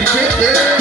Le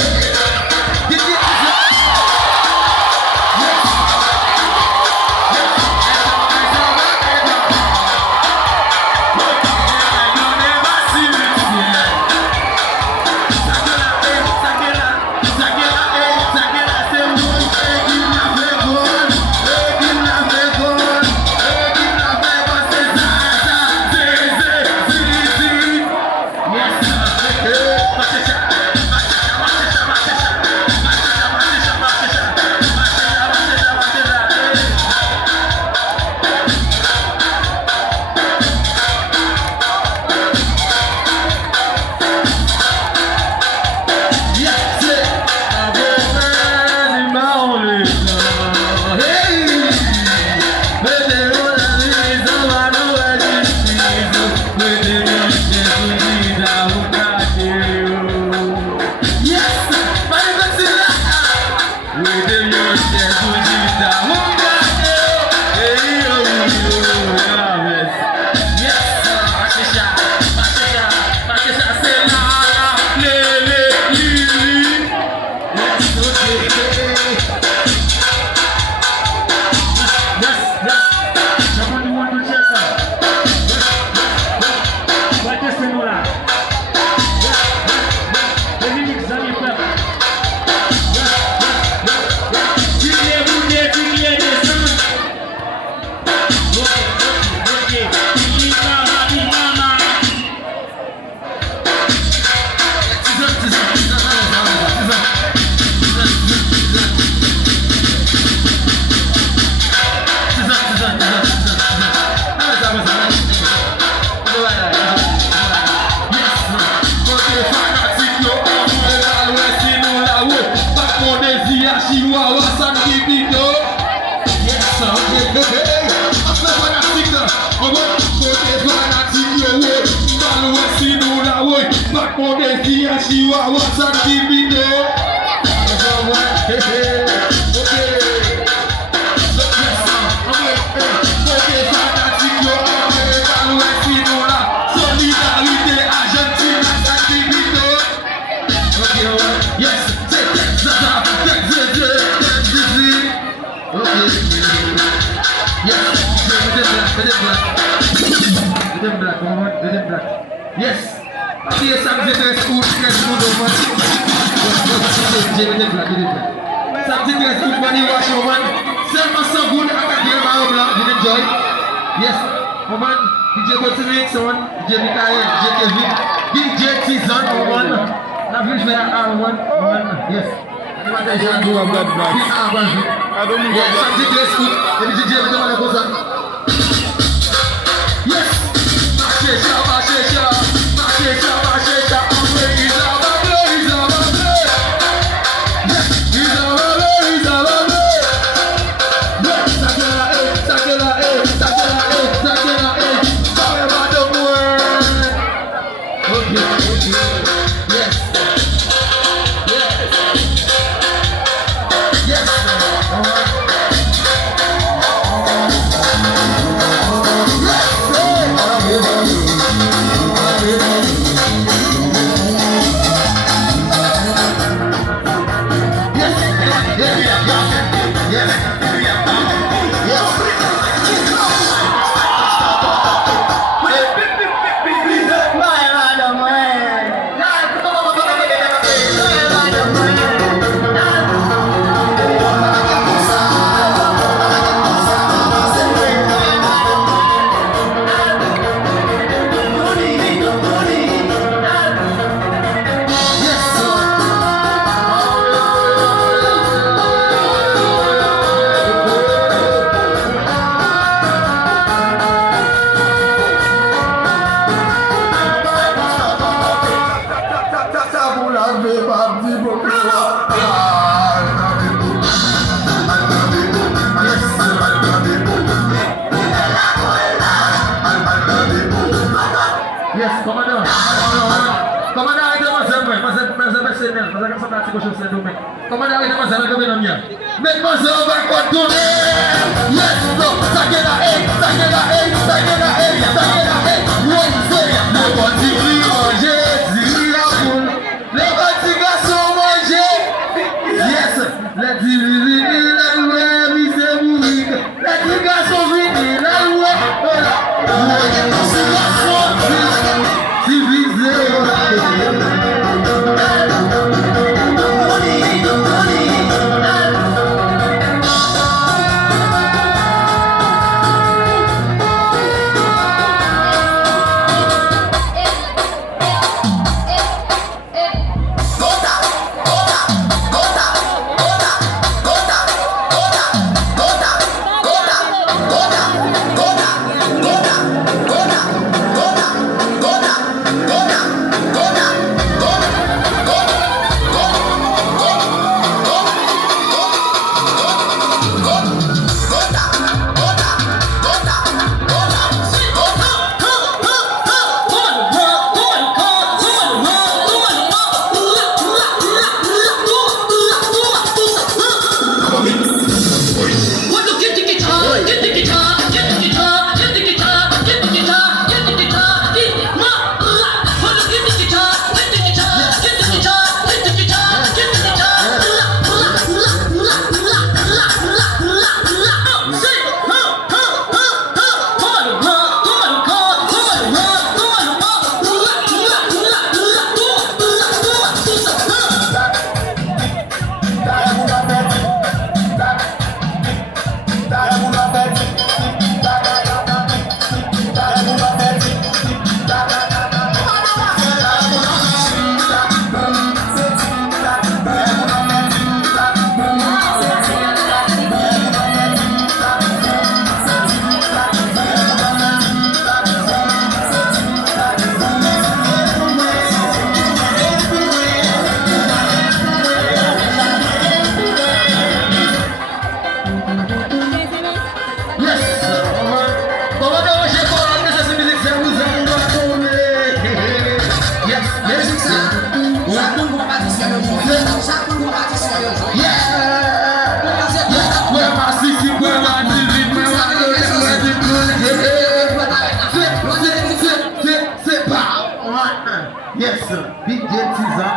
DJ Tizan.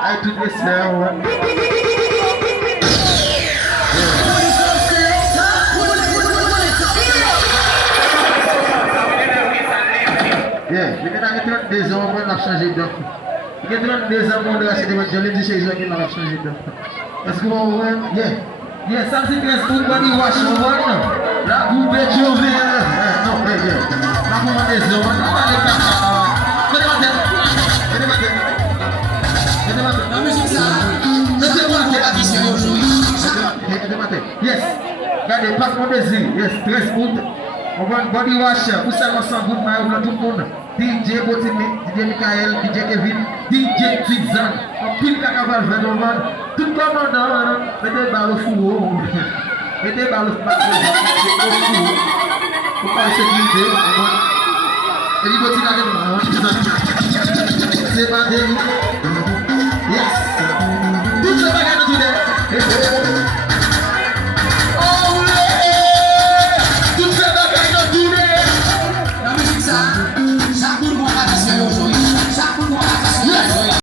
I took this now. Yeah, we can get des hommes pour la changer de. We can des hommes pour la changer de. Je l'ai dit chez eux qui l'a changé de. Est-ce que vous voyez? Yeah, ça c'est que tout body wash over. La couverture vient. Non, la commande des hommes. On va les faire. La musique ça. C'est quoi la question aujourd'hui? Yes. Regardez, pas mon désir. Yes, 13 août. On va un body wash. Vous savez, on s'en fout, mais on a tout le monde. DJ Boutey, DJ Michael, DJ Kevin, DJ Tizan. On pile cacaval vers le monde. Tout le monde, mettez balles au four. Mettez balles au four. Pour pas sécurité. Et il faut tirer avec moi. C'est pas des.